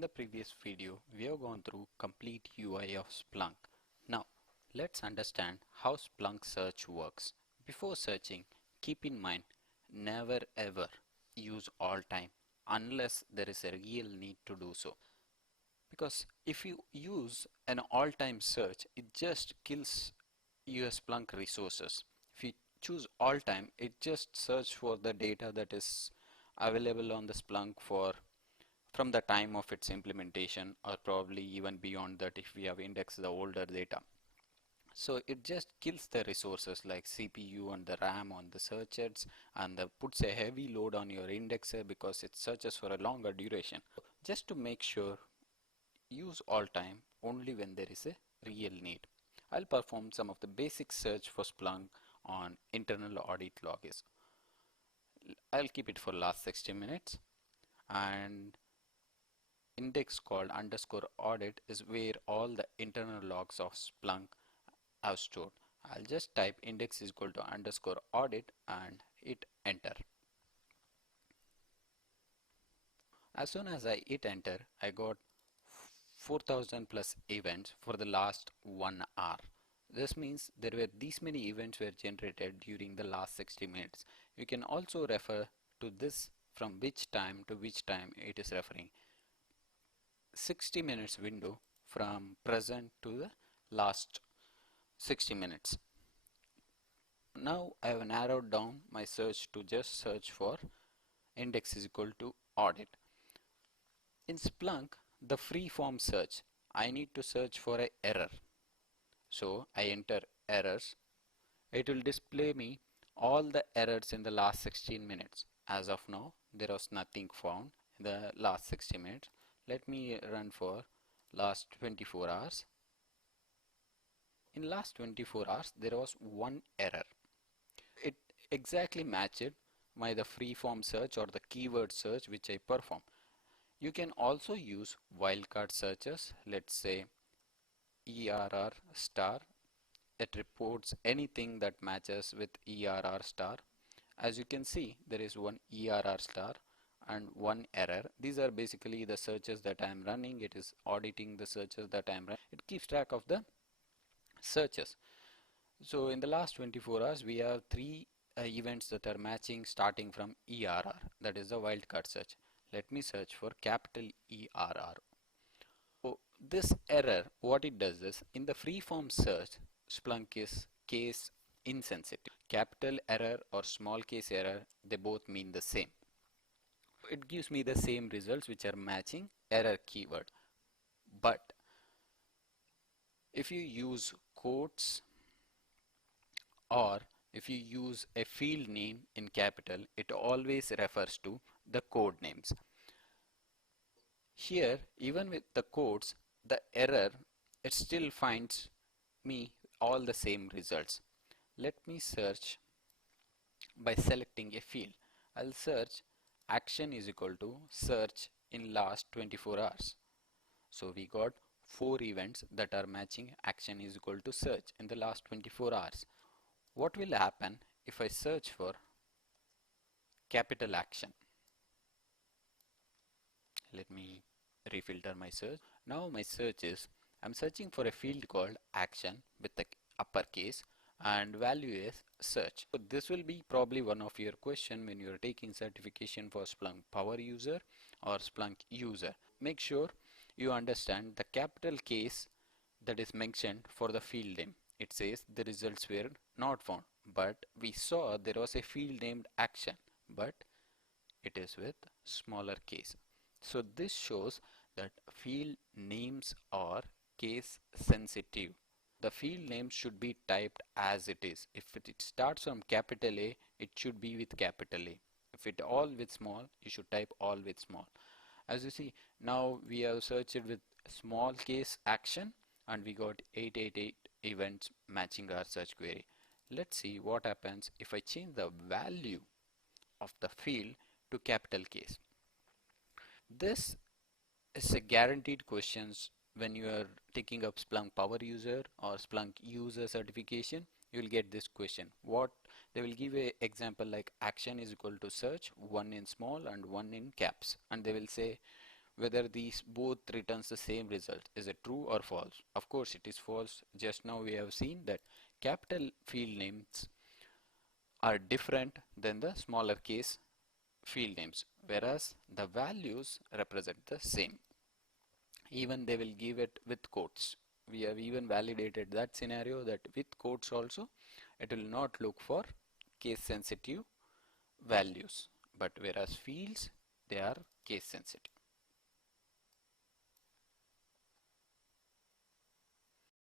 In the previous video, we have gone through complete UI of Splunk. Now, let's understand how Splunk search works. Before searching, keep in mind, never ever use all time unless there is a real need to do so. Because if you use an all-time search, it just kills your Splunk resources. If you choose all-time, it just search for the data that is available on the Splunk for from the time of its implementation, or probably even beyond that if we have indexed the older data. So it just kills the resources like CPU and the RAM on the searches, and puts a heavy load on your indexer because it searches for a longer duration. Just to make sure, use all time only when there is a real need. I'll perform some of the basic search for Splunk on internal audit logis. I'll keep it for last 60 minutes, and index called underscore audit is where all the internal logs of Splunk are stored. I'll just type index is equal to underscore audit and hit enter. As soon as I hit enter, I got 4000 plus events for the last 1 hour. This means there were these many events were generated during the last 60 minutes. You can also refer to this from which time to which time it is referring. 60 minutes window from present to the last 60 minutes. Now I have narrowed down my search to just search for index is equal to audit. In Splunk, the free form search, I need to search for an error. So I enter errors. It will display me all the errors in the last 16 minutes. As of now, there was nothing found in the last 60 minutes. Let me run for last 24 hours. In last 24 hours, there was one error. It exactly matched the free form search or the keyword search which I perform. You can also use wildcard searches. Let's say ERR star. It reports anything that matches with ERR star. As you can see, there is one ERR star and one error. These are basically the searches that I am running. It is auditing the searches that I am running. It keeps track of the searches. So in the last 24 hours, we have 3 events that are matching starting from ERR. That is the wildcard search. Let me search for capital ERR. So this error, what it does is, in the freeform search, Splunk is case insensitive. Capital error or small case error, they both mean the same. It gives me the same results which are matching error keyword. But if you use quotes or if you use a field name in capital, it always refers to the code names. Here, even with the codes, the error, it still finds me all the same results. Let me search by selecting a field. I'll search action is equal to search in last 24 hours. So we got 4 events that are matching action is equal to search in the last 24 hours. What will happen if I search for capital action? Let me refilter my search. Now my search is, I'm searching for a field called action with the uppercase and value is search. So this will be probably one of your question when you are taking certification for Splunk power user or Splunk user. Make sure you understand the capital case that is mentioned for the field name. It says the results were not found, but we saw there was a field named action, but it is with smaller case. So this shows that field names are case sensitive. The field name should be typed as it is. If it starts from capital A, it should be with capital A. If it all with small, you should type all with small. As you see, now we have searched with small case action and we got 888 events matching our search query. Let's see what happens if I change the value of the field to capital case. This is a guaranteed questions when you are taking up Splunk power user or Splunk user certification. You will get this question. What they will give a example like action is equal to search, one in small and one in caps, and they will say whether these both returns the same result. Is it true or false? Of course it is false. Just now we have seen that capital field names are different than the smaller case field names, whereas the values represent the same. Even they will give it with quotes. We have even validated that scenario that with quotes also it will not look for case sensitive values, but whereas fields, they are case sensitive.